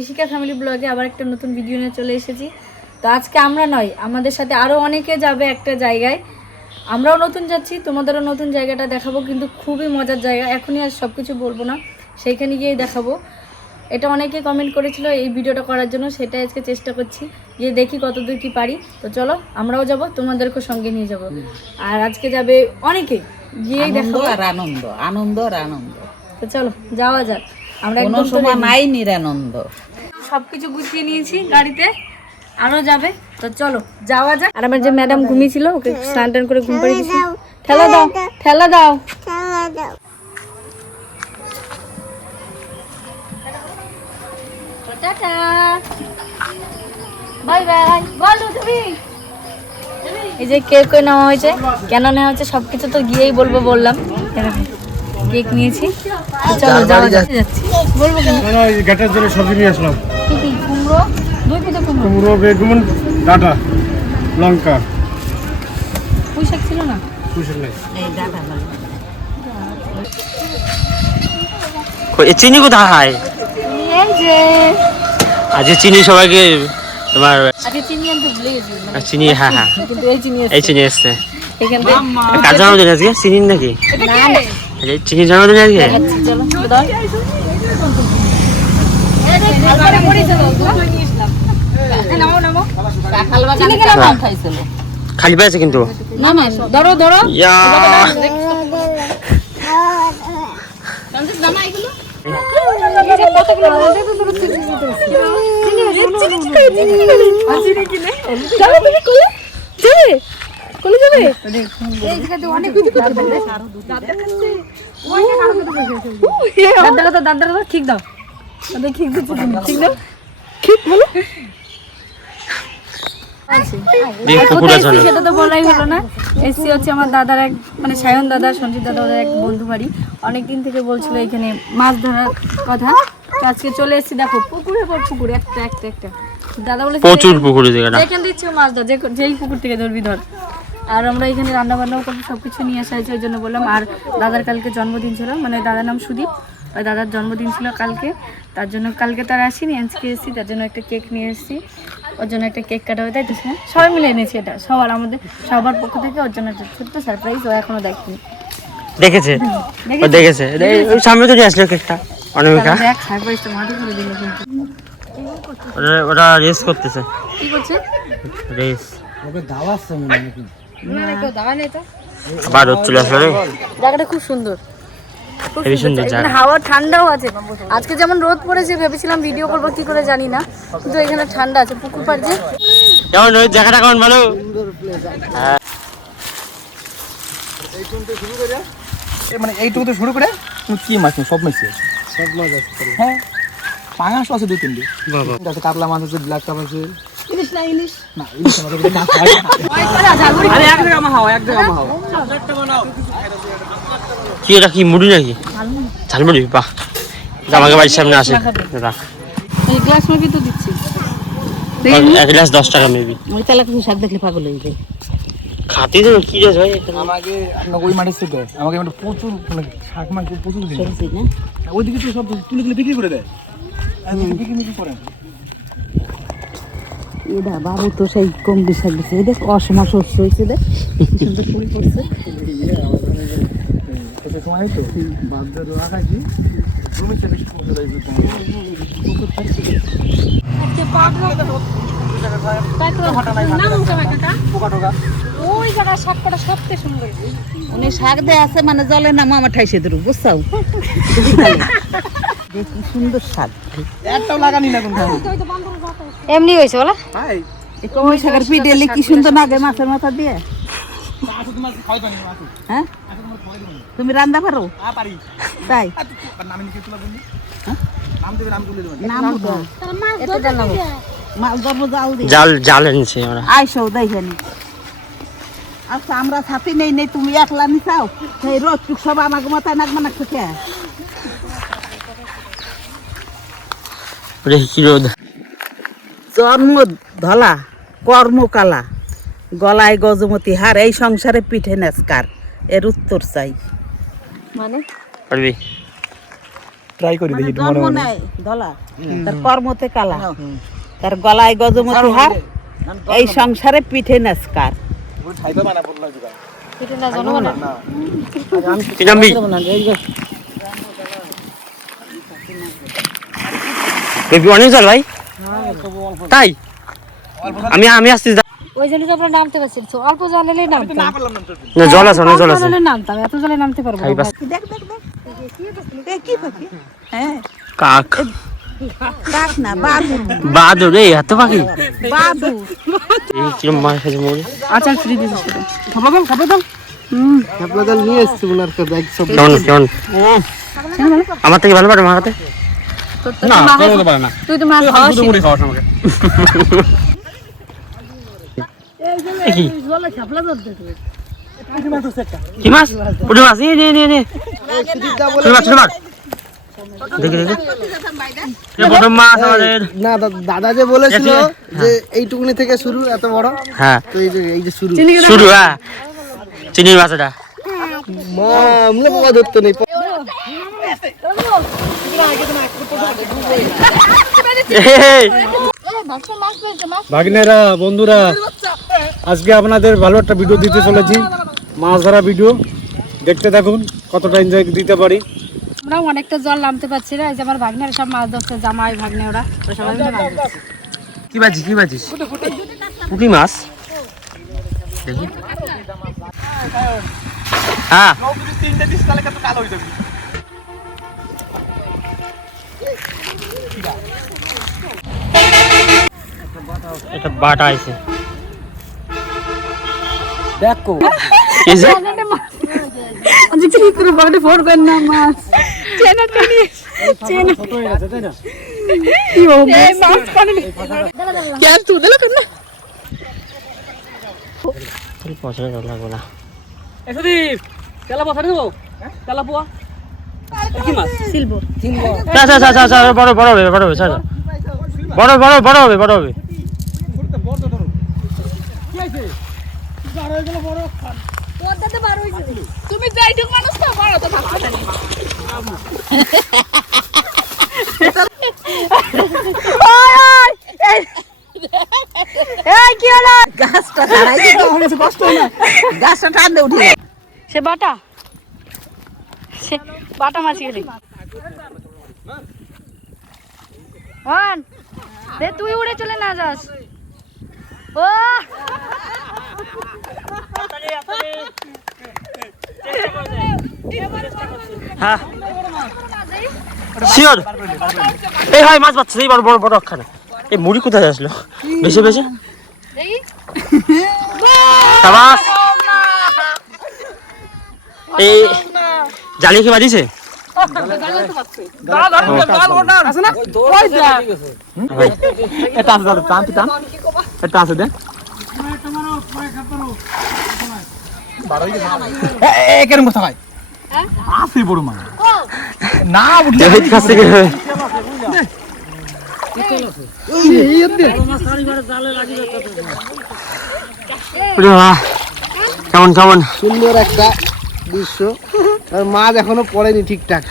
Rishika family ব্লগে আবার একটা নতুন ভিডিও নিয়ে চলে এসেছি। তো আজকে আমরা নয়, আমাদের সাথে আরও অনেকে যাবে একটা জায়গায়। আমরাও নতুন যাচ্ছি, তোমাদেরও নতুন জায়গাটা দেখাবো, কিন্তু খুবই মজার জায়গা। এখনই আর সব কিছু বলব না, সেইখানে গিয়েই দেখাবো। এটা অনেকে কমেন্ট করেছিল এই ভিডিওটা করার জন্য সেটা আজকে চেষ্টা করছি, যে দেখি কতদূর কি পারি। তো চলো, আমরাও যাব, তোমাদেরকেও সঙ্গে নিয়ে যাব। আর আজকে যাবে অনেকে। আনন্দ দেখাবো আর আনন্দ আনন্দ আর আনন্দ। তো চলো যাওয়া যাক। আমরা কোনো একদম সময় নাই নিরানন্দ। সবকিছু গুছিয়ে নিয়েছি গাড়িতে আরও যাবে। তো চলো যাওয়া যাক। আর আমার যে ম্যাডাম ঘুমিয়েছিল ওকে স্নান টান করে ঘুম পাড়িয়ে দিয়েছি ঠেলা দাও ঠেলা দাও। টাটা। Bye bye. বলো তুমি। এই যে কেক নেওয়া হয়েছে কেন নেওয়া হয়েছে সবকিছু তো গিয়েই বলব বললাম। কেক নিয়েছি। চলো যাওয়া যাচ্ছি। বলব কেন? না, না, এই ঘাটের জন্য সবজি নিয়ে আসলাম। কি কি? কুমড়ো? দুই পিঠে কুমড়ো। কুমড়ো বেগুন ডাটা লঙ্কা। পুঁই শাক ছিল না? পুষের নাই। এই দাদা ভালো। কই- এ চিনি কোথায়? এই যে। আজকে চিনি সবাইকে তোমার চিনি মানে চিনি হ্যাঁ হ্যাঁ। এই চিনি এসছে। কার জন্মদিন আজকে? চিনির নাকি? চিনির জন্মদিন আজকে? কেমন খাইছিল। খালি পেয়েছে কিন্তু। না না ধরো ধরো। দাঁত দেখো তো দাঁত দেখো তো ঠিক দাও দাঁত ঠিক ঠিক দাও। ঠিক বলো দিয়ে আর কুকুরের কোথায় এসছি জন্য সেটা তো বলাই হলো না। এসছি হচ্ছে আমার দাদার এক মানে সায়ন দাদা সঞ্জিত দাদা এক বন্ধু বাড়ি। অনেকদিন থেকে বলছিল এখানে মাছ ধরার কথা। আজকে চলে এসেছি দেখো পুকুরের পর পুকুর একটা একটা একটা। দাদা বলেছে প্রচুর পুকুরে জায়গাটা। যেখান দিচ্ছে মাছ ধর যেই পুকুর থেকে ধরবি ধর। আর আমরা এখানে রান্না বান্নাও করব সব কিছু নিয়ে আসা হয়েছে ওই জন্য বললাম। আর দাদার কালকে জন্মদিন ছিল মানে দাদার নাম সুদীপ। ওই দাদার জন্মদিন ছিল কালকে। তার জন্য কালকে তার আসিনি আজকে এসেছি তার জন্য একটা কেক নিয়ে এসেছি। ওর জন্য একটা কেক কাটা হবে তাই তো হ্যাঁ? সবাই মিলে এনেছি এটা। সবার আমাদের সবার পক্ষ থেকে ওর জন্য একটা ছোট্ট সারপ্রাইজ ও এখনও দেখনি। দেখেছে? ও দেখেছে। ওই সামনে তো আসলো কেকটা অনামিকা। দেখ সারপ্রাইজটা মাটি করে দিল কিন্তু। ওটা- ওটা রেস করতেছে। কি করছে? রেস না না কেউ দাঁড়া নেই তো। আবার চলে আসলো জায়গাটা খুব সুন্দর। খুব হেবি সুন্দর জায়গা হাওয়া ঠান্ডাও আছে আজকে যেমন রোদ পড়েছে ভেবেছিলাম ভিডিও করব কি করে জানি না। কিন্তু এখানে ঠান্ডা আছে পুকুর পাড় যে। কেমন ওই জায়গাটা কেমন ভালো মানে এইটুকু তো শুরু করে কি মাছ সব মাছই আছে সব মাছ আছে হ্যাঁ পাঙাশ আছে দুই তিনটে। আছে কাতলা মাছ আছে ব্ল্যাক কাপ আছে। ইলিশ না ইলিশ? না ইলিশ আমাদের এদিকে না। খায় না। আরে এক জায়গা আমার হাওয়া এক জায়গা আমার হাওয়া। কি এটা কি মুড়ি নাকি? ঝালমুড়ি বাহ। এটা আমাকে বাড়ির সামনে আসে। রাখ। এই গ্লাস তো দিচ্ছি। এক গ্লাস দশ টাকা মেবি ওই তালা কিছু শাক দেখলে পাগল হয়ে যায় খাতে দেবে কি রে ভাই? আমাকে আমাকে মানে প্রচুর মানে শাক মাছ প্রচুর দিন। শুনছি ওইদিকে তো সব তুলে তুলে বিক্রি করে দেয়। আর এদিকে বিক্রি বিক্রি করে এটা বাবু তো সেই কম বিশ্বাস দিচ্ছে দেখ অসমা শস্য হয়েছে দেখ। সুন্দর ফুল পড়ছে। সময় তো। ওই সবচেয়ে সুন্দর। উনি শাক দেয় আছে মানে জলে না মামা ঠাইছে ধরু বুঝছাও? দেখি সুন্দর শাক। একটাও লাগানি না এমনি হয়েছে বলা? কমই শাকের কি সুন্দর লাগে মাছের মাথা দিয়ে? হ্যাঁ? তুমি রান্না পারো? পারি। তাই? জাল জাল এনেছে ওরা। আইসো দেখেনি আচ্ছা আমরা সাথে নেই নেই তুমি একলা নি চাও সেই সব আমাকে মাথায় নাক খেতে। রোদ। জন্ম ধলা কর্ম কালা গলায় গজমতি হার এই সংসারে পিঠে নেসকার। এর উত্তর চাই। মানে? পারবি? ট্রাই করি মানে জন্ম নেয় ধলা তার কর্মতে কালা। তার গলায় গজমতি হার। এই সংসারে পিঠে নাচকার। এটা না জানো না। তুই নামবি বেবি অনেক জল ভাই তাই? আমি আমি আসছি ওই জন্য তো আমরা নামতে পারছি না। অল্প জল এলেই নামতাম। না, জল আছে অনেক জল আছে। নামতাম এত জলে নামতে পারব না। দেখ দেখ দেখ। এ কি পাখি? হ্যাঁ। কাক। ডাক না বাদুর। বাদুর পাখি। বাদুর। এই কিরম মার খাইছে মোরে আচার ফ্রি দিয়েছে সেটা। আপনাদের নিয়ে এসছি ওনার কাছে এক সব। কেমন কেমন? আমার থেকে ভালো পারে মাখাতে? না তো পারে না। তুই তো মাছ খাওয়াস মুড়ি খাওয়াস আমাকে এ কি? মাছ? পুঁটি মাছ। না দাদা যে বলেছিল। যে এইটুকুনি থেকে শুরু এত বড়। হ্যাঁ। তো এই যে এই যে শুরু। শুরু হ্যাঁ। চিনির মাছ এটা। বাবা ধরতে নেই। এই, ভাগ্নেরা বন্ধুরা আজকে আপনাদের ভালো একটা ভিডিও দিতে চলেছি। মাছ ধরা ভিডিও দেখতে থাকুন কতটা এনজয় দিতে পারি। আমরাও অনেকটা জল নামতে পারছি না এই যে আমার ভাগ্নেরা সব মাছ ধরছে জামাই ভাগ্নে ওরা ওরা সবাই মিলে মাছ ধরছে। কি বাজিস কি বাজিস পুঁটি মাছ? দেখি। হ্যাঁ এটা বাটা আছে। দেখো। কিসে আজকে কি করে বাড়ি ফোন করেন না মাছ চেনাটা নিয়ে চেনা কি ও মাছ পানি গ্যাস তুই দিল কেন? তোর পছন্দ লাগবে না? এসদীপ তেলা দেবো? তেলা পোয়া? কি মাছ? হবে হবে। বড় বড় বড় হবে বড় হবে। তুমি যাইটুক মানুষ তো বড় তো থাকছো না এই। কি হলো? গাছটা হয় উঠে সে বাটা। সে বাটা মাছ গেলি দে তুই উড়ে চলে না যাস। ও হ্যাঁ। শিওর? এই হয় মাছ পাচ্ছে এই বড় বড় খানে এই মুড়ি কোথায় আসলো? বেশি বেশি। এই জালি কি বাজিছে? না উঠলে কেমন কেমন সুন্দর একটা দৃশ্য মাছ এখনও পড়েনি ঠিকঠাক।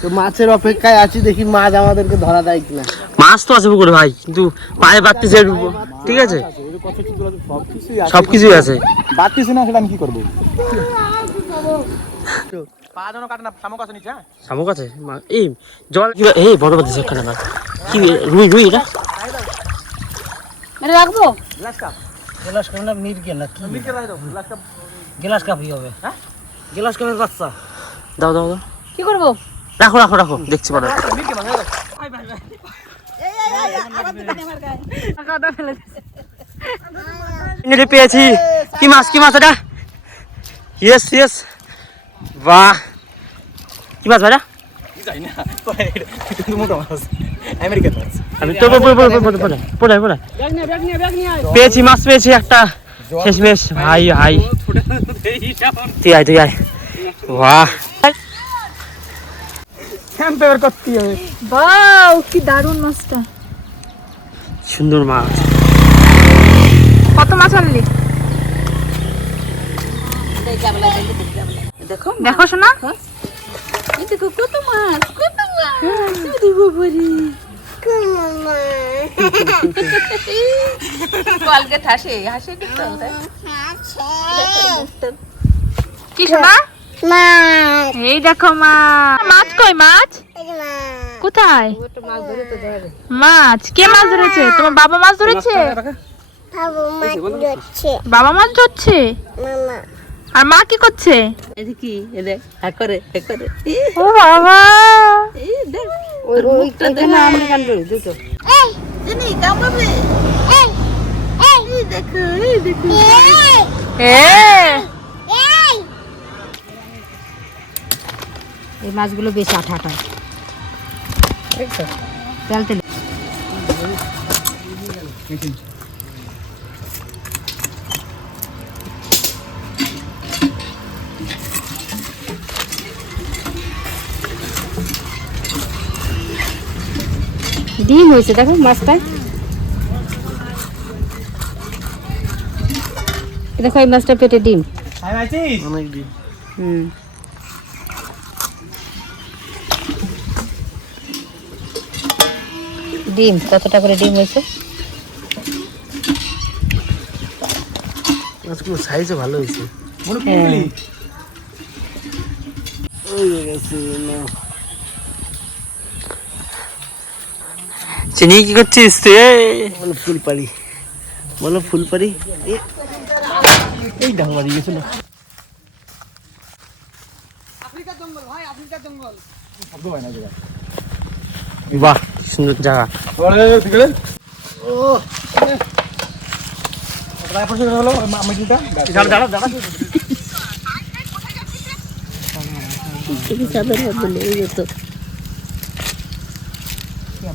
তো মাছের অপেক্ষায় আছি দেখি মাছ আমাদেরকে ধরা দেয় কিনা। মাছ তো আছে পুকুরে ভাই কিন্তু পায়ে বাড়তেছে ঠিক আছে? সবকিছুই আছে। বাড়তিছে না সেটা আমি কি করব? পা যেন না শামুক আছে নিচে শামুক আছে? মা- এই জল কি এই বড় বাড়তেছে এখানে আবার কি রুই রুই এটা? রাখব? গেলাস কাপটা মির্গে না কি? গেলাস কাপই হবে। হ্যাঁ? গেলাস কাপের বাচ্চা। দাও দাও দাও। কি করব? রাখো রাখো রাখো দেখছি। নেটে পেয়েছি। কি মাছ কি মাছ এটা? ইয়েস ইয়েস বাহ। কি মাছ ভাইরা? পেয়েছি মাছ পেয়েছি একটা। শেষমেশ। ভাই ভাই তুই আয় তুই আয়। বাহ। ক্যাম্পের করতে হবে। বাউ কি দারুণ মাছটা। সুন্দর মাছ। কত মাছ আনলি? দেখো দেখো শোনা। দেখো কত মাছ কত মাছ। ওরে হাসে হাসে কি শোনা এই দেখো মা। মাছ কই মাছ? কোথায়? মাছ কে মাছ ধরেছে? তোমার বাবা মাছ ধরেছে? বাবা মাছ ধরছে। আর মা কি করছে? এই কি? দেখ হ্যাঁ করে হ্যাঁ করে। ও বাবা! এই দেখ ওই মুখটা দেখ আমি কানবে দুটো। জানি কামড়াবে? এই দেখো এই দেখো। এ এই। মাছগুলো বেশি আঠা আঠা। তেল তেল। ডিম হয়েছে দেখো মাছটা এ দেখো এই মাছটা পেটে ডিম। হুম। ডিম কতটা করে ডিম হয়েছে। সাইজও ভালো হয়েছে। হ্যাঁ। চিনি কি করছিস তুই বলো ফুল পারি বলো ফুল পারি এই ডাং মারি গেছিল বাহ সুন্দর জায়গা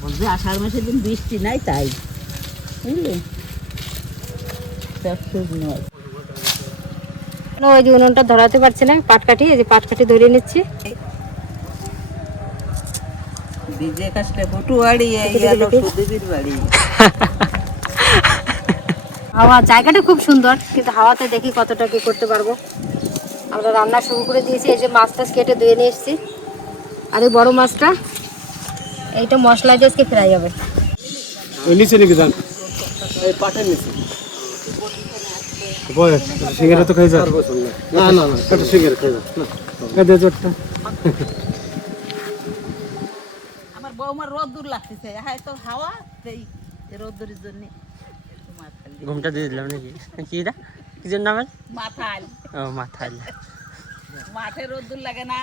বলছে আষাঢ় মাসের দিন বৃষ্টি নাই তাই। বুঝলি? ওই যে উনুনটা ধরাতে পারছি না পাটকাঠি এই যে পাটকাঠি ধরে নিচ্ছি। ডিজে বাড়ি। হাওয়া জায়গাটা খুব সুন্দর কিন্তু হাওয়াতে দেখি কতটা কি করতে পারব। আমরা রান্না শুরু করে দিয়েছি এই যে মাছ টাছ কেটে ধুয়ে নিয়ে এসেছি। আর এই বড় মাছটা এইটা মশলা দিয়ে আজকে ফ্রাই হবে। ওই নিচে নাকি যান এই পাটের নিচে। বয় সিঙ্গারা তো খাই যা। না। না না একটা সিঙ্গারা খাই যা। না। দে আমার বৌমার রোদ দূর লাগতেছে। হ্যাঁ তো হাওয়া সেই রোদ্দুরের জন্য। ঘুমটা দিয়ে দিলাম নাকি? কি এটা কি জন্য আমার মাথাল ও মাথায়। মাঠে রোদ্দুর লাগে না।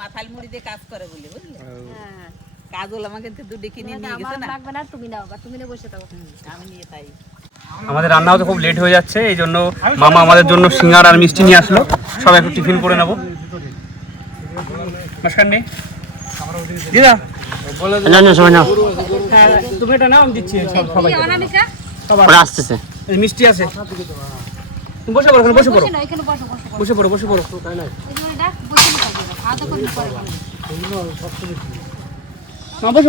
মাথাল মুড়ি দিয়ে কাজ করে বলে বুঝলে? হ্যাঁ। কাজল আমাকে তো কিনে নিয়ে গেছে না? লাগবে না তুমি নাও বা তুমি বসে থাকো। আমি নিয়ে তাই। আমাদের রান্না হতে খুব লেট হয়ে যাচ্ছে এই জন্য মামা আমাদের জন্য সিঙ্গার আর মিষ্টি নিয়ে আসলো। সবাই একটু টিফিন করে নেব। নমস্কার নেই দিদা। না না সময় নাও। তুমি এটা নাও আমি দিচ্ছি সব সবাই ওরা আসতেছে। মিষ্টি আছে। তুমি বসে পড়ো বসে পড়ো। না এখানে বসো বসো বসে। পড়ো বসে পড়ো। বসে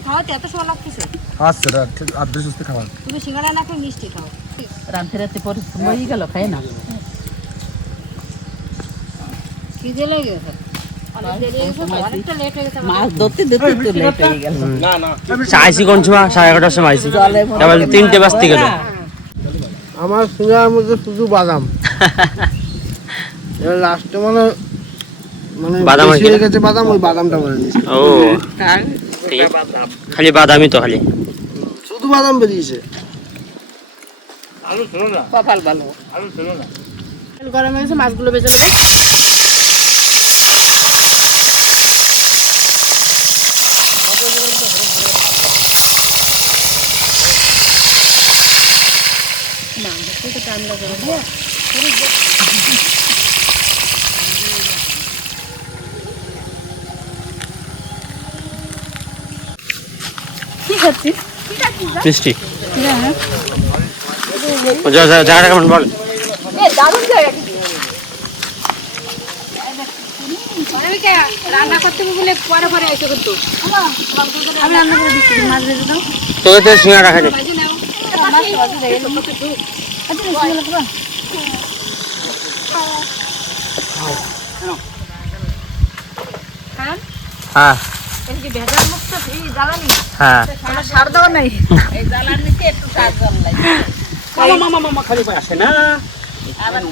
খাওয়াতে এত সময় লাগতেছে। আচ্ছা ঠিক আদ্র সুস্থ খাবার তুমি সিঙ্গারা না খেয়ে মিষ্টি খাও। রাতে রাতে পরিশ্রম হয়ে গেল খাই না। খিদে লেগে গেছে। হয়ে হয়ে আমার। হয়ে। আমার সিঙ্গারার মধ্যে শুধু বাদাম। এবার লাস্টে মানে মানে বাদাম হয়ে গেছে বাদাম ওই বাদামটা বলে দিয়েছে। ও। খালি বাদামি তো খালি। শুধু বাদাম বেরিয়েছে। কপাল ভালো। তেল গরম হয়ে গেছে মাছগুলো বেজে দেবো মিষ্টি ও, যা- যা- জায়গাটা কেমন বল। রান্না করতে বলে পরে পরে এসে কিন্তু। আমি রান্না করে দিচ্ছি মাছ ভেজে দাও। তোকে তো রাখা আচ্ছা হ্যাঁ। হ্যাঁ। সার দেওয়া নাই। এই জ্বালানিতে একটু সার জল লাগে। মামা মামা মামা খালি পায়ে আসে না। আবার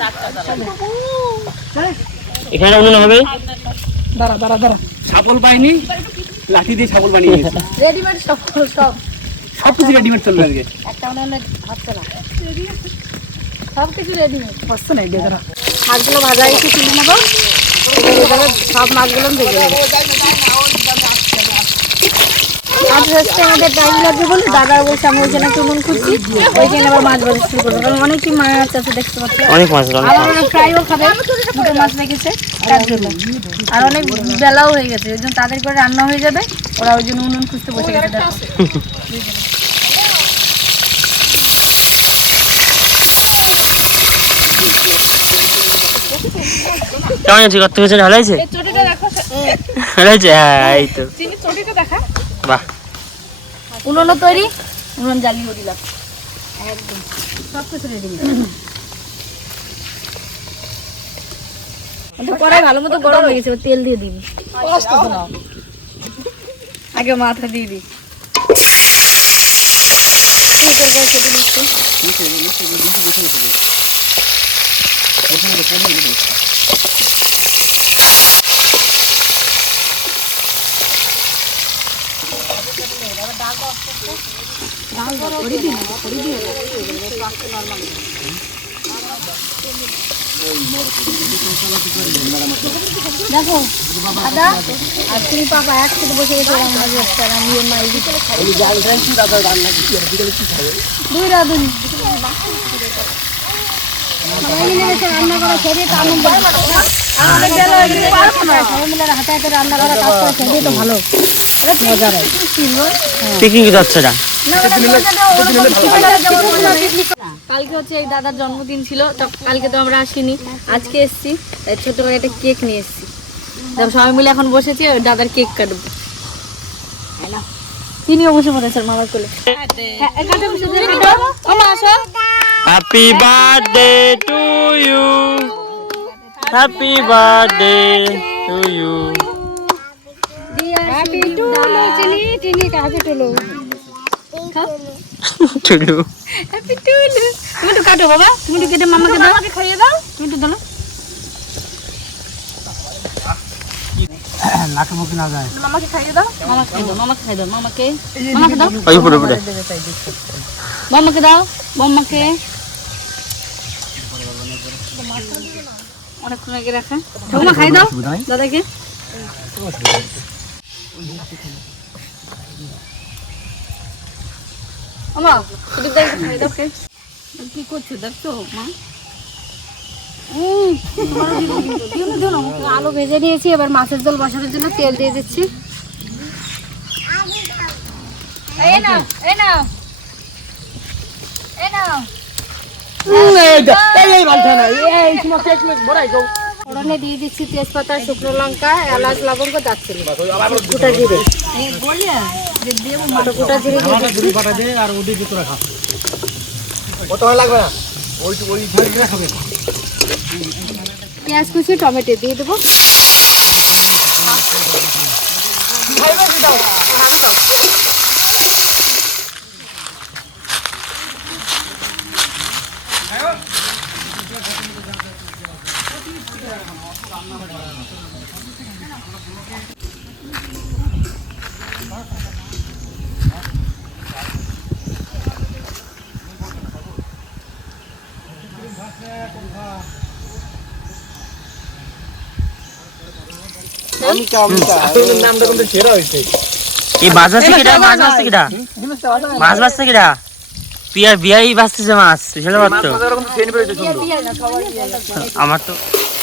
এখানে উনুন হবে। দাঁড়া দাঁড়া দাঁড়া। ছাগল পাইনি লাঠি দিয়ে ছাগল বানিয়ে নিয়েছে। রেডিমেড সব সব। সব কিছু রেডিমেড চলবে আজকে। একটা উনুনে হচ্ছে না। সব কিছু রেডিমেড হচ্ছে না এটা দাঁড়া। মাছগুলো ভাজা তুলে নেব। সব মাছগুলো ভেজে নেব। আজ হচ্ছে আমাদের টাইম লাগবে বলে দাদা বলছে আমি খুঁজছি। ওইখানে আবার মাছ ভাজা শুরু করব। কারণ অনেকই মাছ আছে দেখতে পাচ্ছি। অনেক মাছ আছে, আর ফ্রাইও খাবে দুটো মাছ লেগেছে তার জন্য। আর অনেক বেলাও হয়ে গেছে ওই জন্য তাদের করে রান্না হয়ে যাবে ওরা ওই জন্য উনুন খুঁজতে বসে গেছে কেমন আছে? কত পেছনে ভালো হয়েছে ভালো হয়েছে হ্যাঁ এই তো। বাহ উনুনও তৈরি উনুন জ্বালিয়ে দিলাম একদম সব কিছু রেডি কড়াই ভালো মতো গরম হয়ে গেছে এবার তেল দিয়ে দিবি আগে মাথা দিয়ে দিই দেখো দাদা আর তুমি পাপা একসাথে বসে গেছে রান্না আমি ওর মা এদিকে দুই রাধুনি। সবাই মিলে বসে রান্না করা শরীর তো আনন্দ আমাদের হাতে হাতে রান্না করা কাজ করা শরীর তো ভালো। হয় পিকনিক যাচ্ছে না কালকে হচ্ছে এই দাদার জন্মদিন ছিল তো কালকে তো আমরা আসিনি। আজকে এসেছি ছোট করে একটা কেক নিয়ে এসেছি। তারপর সবাই মিলে এখন বসেছি ওই দাদার কেক কাটবো। তিনিও বসে পড়েছেন মামার কোলে। হ্যাঁ, happy birthday to you happy birthday to you চিনি চিনি হ্যাপি টুলু টুলু হ্যাপি টুলু তুমি একটু কাটো বাবা। তুমি কেটে মামাকে দাও। আমাকে খাইয়ে দাও। তুমি দাও নাকামুখি না যায় মামাকে খাইয়ে দাও মামাকে খাইয়ে দাও মামাকে। খাইয়ে দাও মামাকে মামাকে দাও। ওই উপরে উপরে বম্মাকে দাও বম্মাকে অনেকক্ষণ আগে রাখা। ঠাকুমা খাই দাও। দাদাকে। আমা সুদীপ দাদাকে খাই দাও কে। কি করছ দেখছ মা? আলু ভেজে নিয়েছি এবার মাছের ঝোল বসানোর জন্য তেল দিয়ে দিচ্ছি। এই ফোড়নে দিয়ে দিচ্ছি তেজপাতা, শুকনো লঙ্কা, এলাচ, লবঙ্গ, দারচিনি। গোটা জিরে। গোটা জিরে পেঁয়াজ কুচি, টমেটো দিয়ে দেবো। এই মাছ কিটা মাছ কিটা মাছ কিটা বিয়াই মাছ বুঝলে পারতো? আমার তো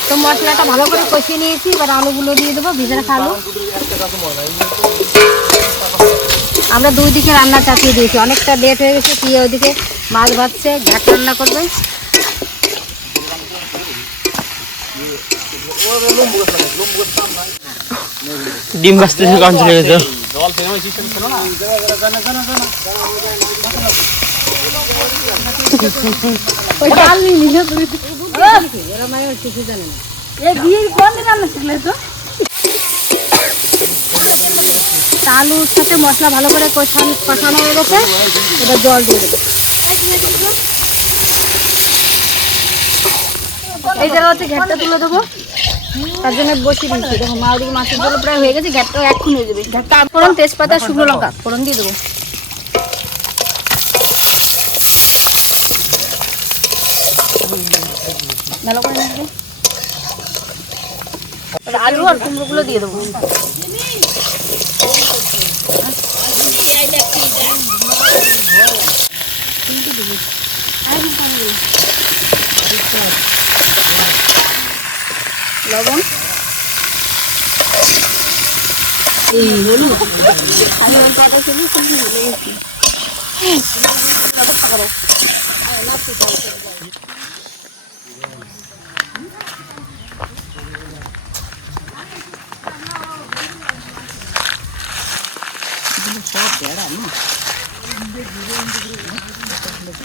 তো মশলাটা ভালো করে কষিয়ে নিয়েছি এবার আলুগুলো দিয়ে দেবো ভেজে রাখা আলু। আমরা দুই দিকে রান্না চাপিয়ে দিয়েছি অনেকটা লেট হয়ে গেছে কি ওইদিকে মাছ ভাজছে ঘাট রান্না করবে। চলে গেছে বিয়ের কোন তো তা আলুর সাথে মশলা ভালো করে কষানো হয়ে গেছে। এবার জল দিয়ে দেবো এই জায়গা হচ্ছে ঘ্যাটটা তুলে দেবো। তার জন্য বসিয়ে দিচ্ছি দেখো, মা ওদিকে মাছের জল প্রায় হয়ে গেছে ঘ্যাটটা এখন হয়ে যাবে। ফোড়ন, তেজপাতা, শুকনো লঙ্কা, ফোড়ন দিয়ে দেবো। আলু আর কুমড়োগুলো দিয়ে দেবো। লবণ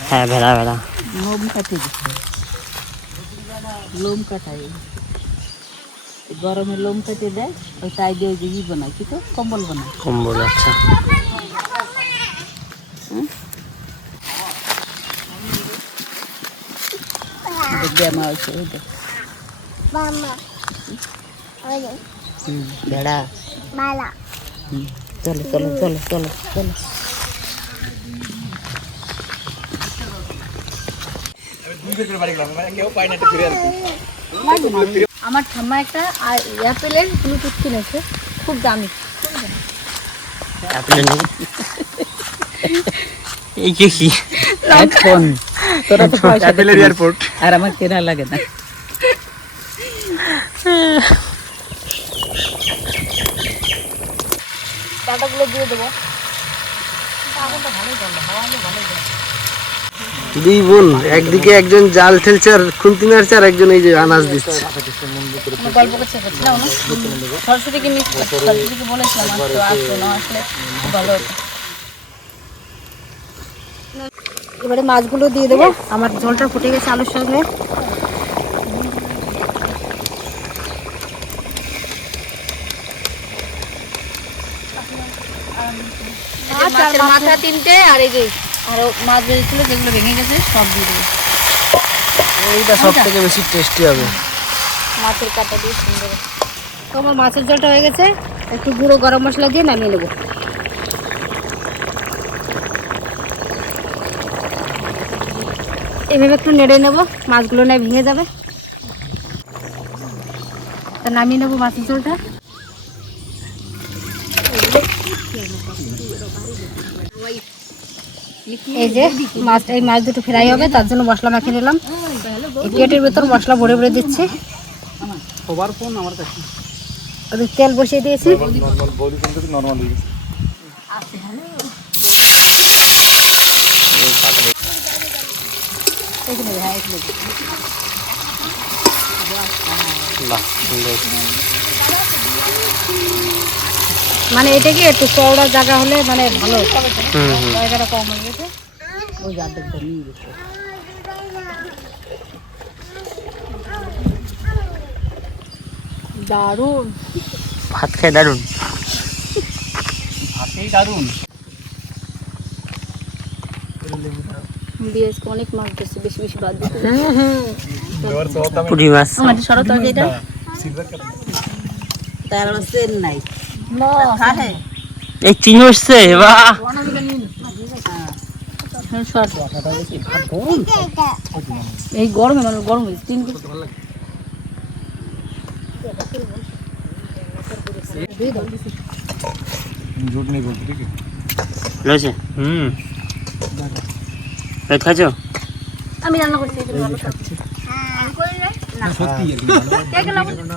হ্যাঁ ভেড়া ভেড়া লোম কাটে দিচ্ছে লোম কাটাই গরমে লোম কেটে দেয় ওই তাই দিয়ে ওই যে ই বানায়। কি তো? কম্বল বানায়। কম্বল আচ্ছা। ব্যামা আছে ওই বেড়া হুম, চলো চলো চলো চলো চলো। আমার ঠাম্মা একটা অ্যাপেলের ব্লুটুথ কিনেছে খুব দামি। অ্যাপেলের নাকি এই যে কি? ফোন তোরা তো অ্যাপেলের এয়ারপোর্ট। আর আমার কেনা লাগে না। ডাটাগুলো দিয়ে দেবো। দুই বোন একদিকে একজন জাল ঠেলছে আর খুন্তি মারছে আর একজন এই যে আনাজ দিচ্ছে। গল্প করছে করছিলাম সরস্বতীকে সরস্বতীকে বলেছিলাম আসতো আসতো না আসলে ভালো এবারে মাছগুলো দিয়ে দেবো আমার ঝোলটা ফুটে গেছে আলুর সঙ্গে। মাথা তিনটে আর এই যে আরও মাছ বেরিয়েছিল যেগুলো ভেঙে গেছে সব দিয়ে দেবো। এইটা সব থেকে বেশি টেস্টি হবে। মাছের কাটা দিয়ে সুন্দর। তো আমার মাছের ঝোলটা হয়ে গেছে একটু গুঁড়ো গরম মশলা দিয়ে নামিয়ে নেব। এভাবে একটু নেড়ে নেব মাছগুলো না ভেঙে যাবে। তা নামিয়ে নেব মাছের ঝোলটা এই যে মাছ এই মাছ দুটো ফ্রাই হবে তার জন্য মশলা মাখিয়ে নিলাম। এই প্লেটের ভেতর মশলা ভরে ভরে দিচ্ছি। সবার ফোন আমার কাছে। তেল বসিয়ে দিয়েছি। বাহ মানে এটা কি একটু চওড়া জায়গা হলে মানে ভালো? হুম হুম। জায়গাটা কম হয়ে গেছে। ওই অর্ধেকটা নিয়ে গেছে। দারুণ। ভাত খাই দারুণ হাতেই দারুণ। বিএসকে অনেক মাছ ধরছে বেশি বেশি বাদ দিতে পুরি মাছ। সরো তো এটা। তার হলো চেন্নাই খাহে এই চিং হচ্ছে বাহ। এই গরমে মানে গরম তিন হুম। খাইছো? আমি রান্না করছি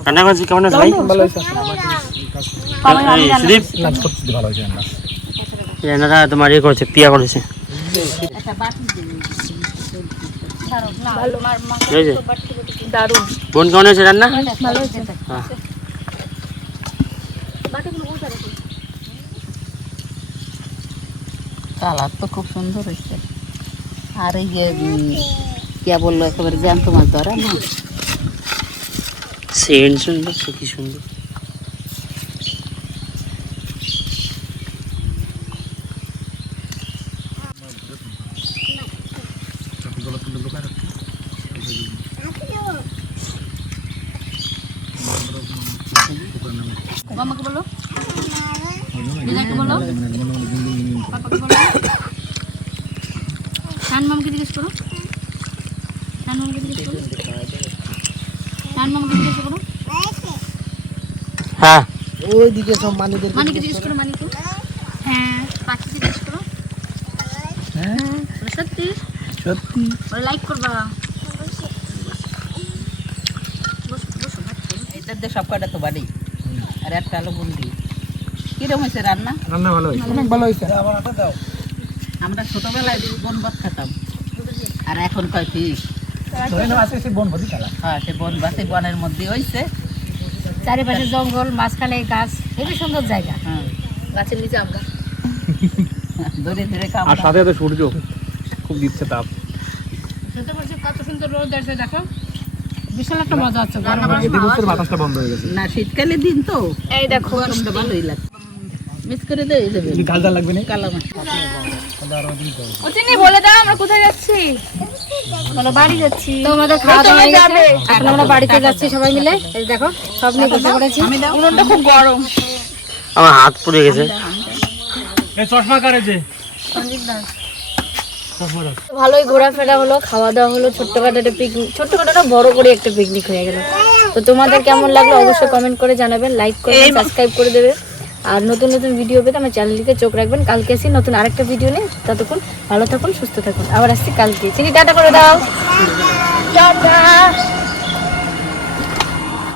রান্না করছি কেমন আছে ভাই? সুদীপ? রান্নাটা তোমার ইয়ে করেছে পিয়া করেছে। ভালো। মার মা বোন কেমন হয়েছে রান্না? হ্যাঁ। কালার তো খুব সুন্দর হয়েছে। আর এই যে কে বলল একেবারে জ্যান্ত মাছ ধরা? না। সেন্ট সুন্দর তো কি সুন্দর। মামাকে জিজ্ঞেস করো জিজ্ঞেস করো হ্যাঁ। ওইদিকে সব মানুষদের মানিকে জিজ্ঞেস করো মানিকে হ্যাঁ পাখিকে জিজ্ঞেস করো। হ্যাঁ। সত্যি? সত্যি। লাইক করবা। এটার দিয়ে সব কটা তো বাড়ি? আর একটা আলো বন্দি কিরম হয়েছে রান্না? রান্না ভালো হয়েছে। অনেক ভালো হয়েছে। আমরা ছোটবেলায় বন ভাত খেতাম। আর এখন কয় পিস? বন ভরি খেলা হ্যাঁ সে বন ভাত এই বনের মধ্যে হয়েছে চারিপাশে জঙ্গল মাঝখানে গাছ হেবি সুন্দর জায়গা। হ্যাঁ। গাছের নিচে আমরা। ধরে ধরে আর সাথে সাথে সূর্য। খুব দিচ্ছে তাপ। কত সুন্দর রোদ আছে দেখো। বিশাল একটা মজা হচ্ছে বাতাসটা বন্ধ হয়ে গেছে। না শীতকালে দিন তো। এই দেখো। গরমটা ভালোই মিস করে দেবে ডাল লাগবে না? কালা মাছ। বলে দাও আমরা কোথায় যাচ্ছি? বলো বাড়ি যাচ্ছি। তো আমাদের খাওয়া দাওয়া এখন আমরা বাড়িতে যাচ্ছি সবাই মিলে। এই দেখো সব নিয়ে বসে পড়েছি। উনুনটা খুব গরম। আমার হাত পুড়ে গেছে। এই চশমা কারে যে? ভালোই ঘোরাফেরা হলো খাওয়া দাওয়া হলো ছোট্টখাটো একটা পিকনিক ছোট্টখাটো না বড় করে একটা পিকনিক হয়ে গেল। তো তোমাদের কেমন লাগল অবশ্যই কমেন্ট করে জানাবেন লাইক করবেন সাবস্ক্রাইব করে দেবে। আর নতুন নতুন ভিডিও পেতে আমার চ্যানেলটিতে চোখ রাখবেন। কালকে আসি নতুন আরেকটা ভিডিও নিয়ে। ততক্ষণ ভালো থাকুন, সুস্থ থাকুন। আবার আসছি কালকে। চিনি, টাটা করে দাও। টাটা।